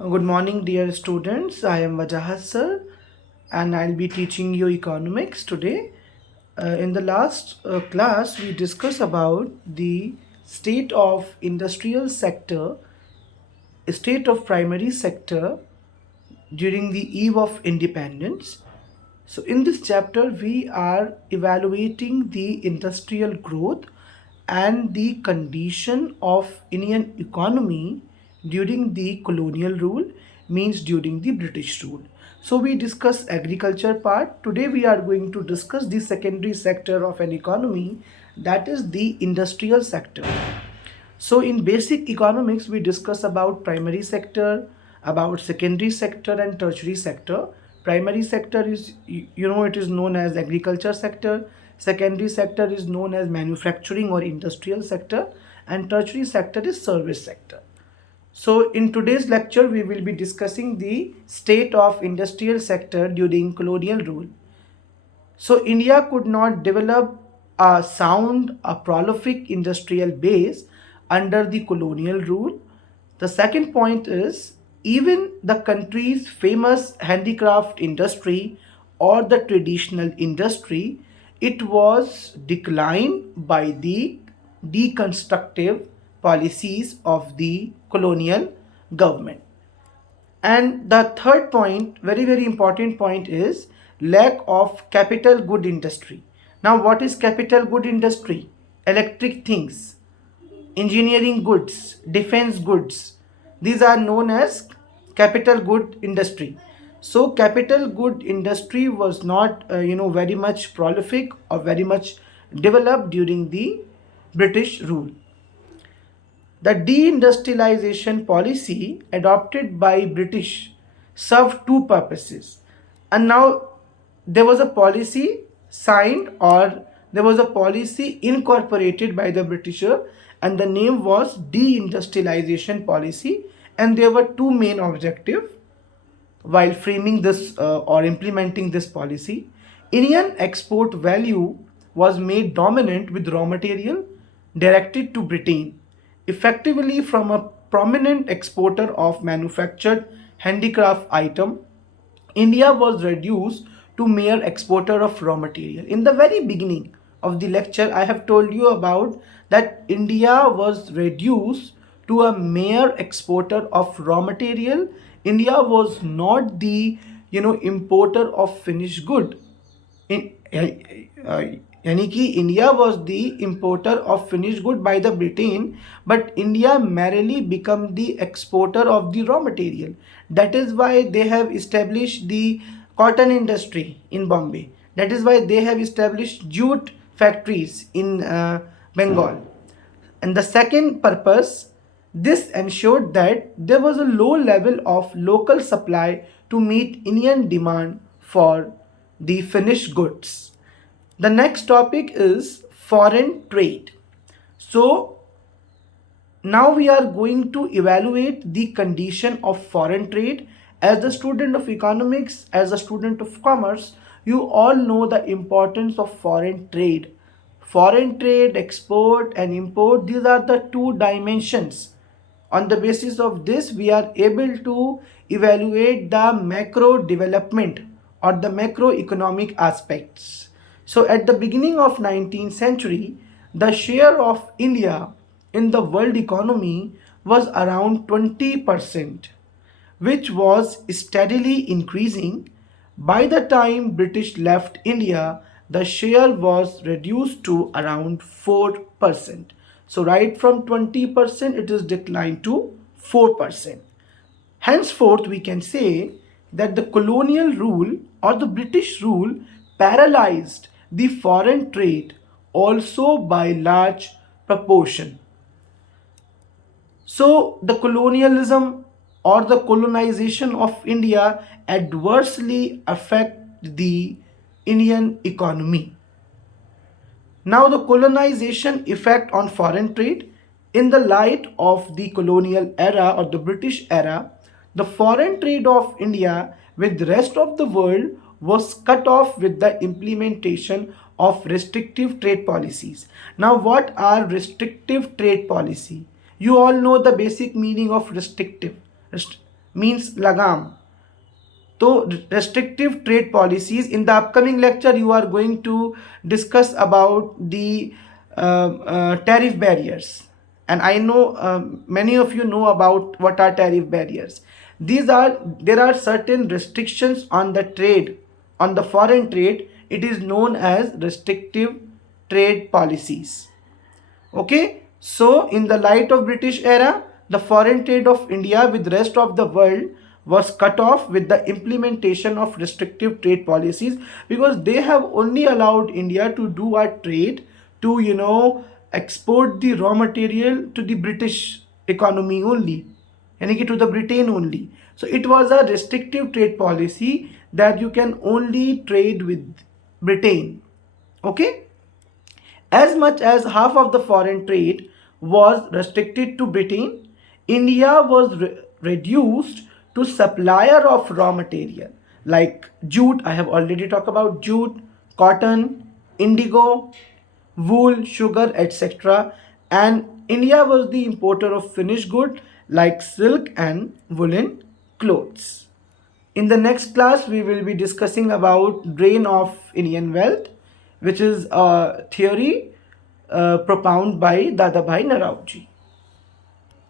Good morning, dear students. I am Wajahat sir, and I'll be teaching you economics today. In the last class, we discussed about the state of industrial sector, state of primary sector during the eve of independence. So, in this chapter, we are evaluating the industrial growth and the condition of Indian economy during the colonial rule, means during the British rule. So, we discuss agriculture part. Today, we are going to discuss the secondary sector of an economy, that is the industrial sector. So in basic economics, we discuss about primary sector, about secondary sector and tertiary sector. Primary sector is, it is known as agriculture sector. Secondary sector is known as manufacturing or industrial sector. And tertiary sector is service sector. So in today's lecture, we will be discussing the state of industrial sector during colonial rule. So India could not develop a sound, a prolific industrial base under the colonial rule. The second point is even the country's famous handicraft industry or the traditional industry, it was declined by the deconstructive policies of the colonial government. And the third point, very, very important point, is lack of capital good industry. Now, what is capital good industry? Electric things, engineering goods, defense goods. These are known as capital good industry. So, capital good industry was not, very much prolific or very much developed during the British rule. The deindustrialization policy adopted by British served two purposes. And now there was a policy signed or there was a policy incorporated by the Britisher, and the name was deindustrialization policy, and there were two main objectives while framing this or implementing this policy. Indian export value was made dominant with raw material directed to Britain, effectively from a prominent exporter of manufactured handicraft item. India was reduced to mere exporter of raw material. In the very beginning of the lecture, I have told you about that India was reduced to a mere exporter of raw material. India was not the importer of finished good. In, यानी कि India was the importer of finished good by the Britain, but India merely become the exporter of the raw material. That is why they have established the cotton industry in Bombay. That is why they have established jute factories in Bengal. And the second purpose, this ensured that there was a low level of local supply to meet Indian demand for the finished goods. The next topic is foreign trade. So now we are going to evaluate the condition of foreign trade. As a student of economics, as a student of commerce, you all know the importance of foreign trade. Foreign trade, export and import, these are the two dimensions. On the basis of this, we are able to evaluate the macro development or the macroeconomic aspects. So at the beginning of 19th century, the share of India in the world economy was around 20%, which was steadily increasing. By the time British left India, the share was reduced to around 4%. So right from 20%, it is declined to 4%. Henceforth, we can say that the colonial rule or the British rule paralyzed the foreign trade also by large proportion. So the colonialism or the colonization of India adversely affect the Indian economy. Now the colonization effect on foreign trade. In the light of the colonial era or the British era, the foreign trade of India with the rest of the world was cut off with the implementation of restrictive trade policies. Now what are restrictive trade policy? You all know the basic meaning of restrictive. means lagam. So restrictive trade policies. In the upcoming lecture, you are going to discuss about the tariff barriers, and I know many of you know about what are tariff barriers. There are certain restrictions on the trade, on the foreign trade. It is known as restrictive trade policies. Okay, so in the light of British era, the foreign trade of India with rest of the world was cut off with the implementation of restrictive trade policies, because they have only allowed India to do a trade to export the raw material to the British economy only, and to the Britain only. So it was a restrictive trade policy that you can only trade with Britain. Okay, as much as half of the foreign trade was restricted to Britain, India was reduced to supplier of raw material like jute. I have already talked about jute, cotton, indigo, wool, sugar, etc. And India was the importer of finished goods like silk and woolen clothes. In the next class, we will be discussing about drain of Indian wealth, which is a theory propounded by Dadabhai Narawji.